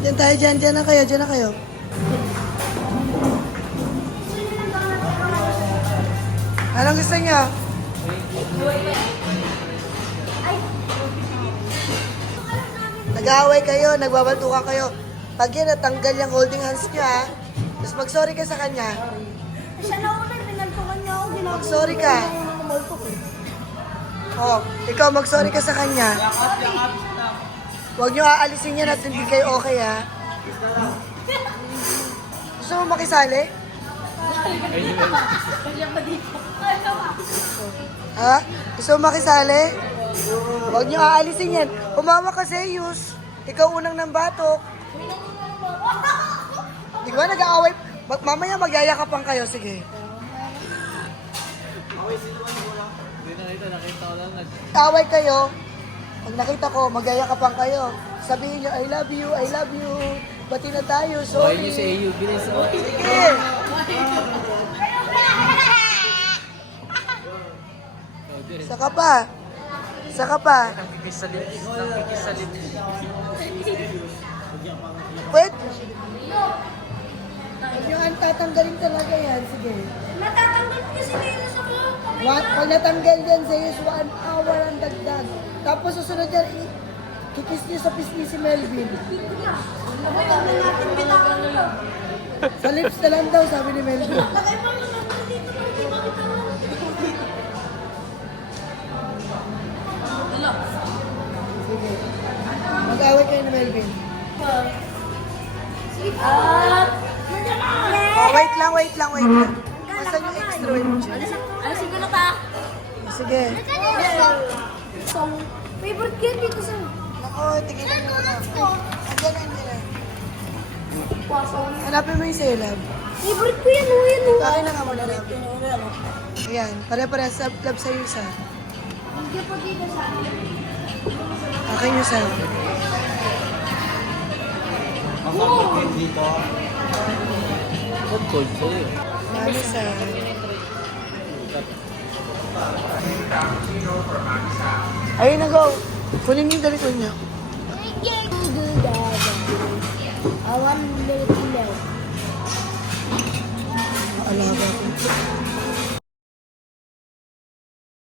Diyan tayo, dyan. Dyan na kayo, dyan na kayo. Anong gusto niyo? Nag-aaway kayo, nagbabantukan kayo. Pag yan, natanggal yung holding hands niyo, ha? Tapos mag-sorry ka sa kanya. Siya na una, pinantukan niya ako. Mag-sorry ka. Oh, ikaw, mag-sorry ka sa kanya. Huwag niyo aalisin yan at hindi kayo okay, ha? Gusto mo makisali? Ha? Gusto mo makisali? Huwag niyo aalisin yan. Umama ka, Zeus. Ikaw unang ng batok. Di ba nag-aaway? Mamaya magyayakapan kayo, sige. Away kayo. Pag nakita ko, magyayakapan kayo. Sabihin niyo, I love you, I love you. Bati na tayo, sorry. Sige. Saka pa. Saka pa. Wait. Yung tatanggalin talaga yan, sige. Natatanggal kasi nila sa mga. Pag natanggal yan, Zeus, 1 hour ang dagdag. Tapos susunod yan, kikis niyo sa pisngi si Melvin. Abay, huwag na natin bitawan nila. Sa lips na lang daw, sabi ni Melvin. Lagay pa lang natin dito ng di makitawan. Sige. Mag-away kayo ni Melvin. Nandiyan na! Oh, wait lang, wait lang, wait lang. Asan yung extra wait? Alisin ko na ta. Sige. Song favorite game dito sa. Ako, tigilan mo na. Andiyan na, andiyan na. Hanapin mo yung selab. Favorite ko yan, oh, yan, oh. Akin na nga muna lang. Ayan, pare-pare, love sa'yo isa. Hindi po dito sa akin. Akin yung isa. Mami isa. Ayun na, go. Kunin niyo yung dalit niyo. Awan little. Alaga ko.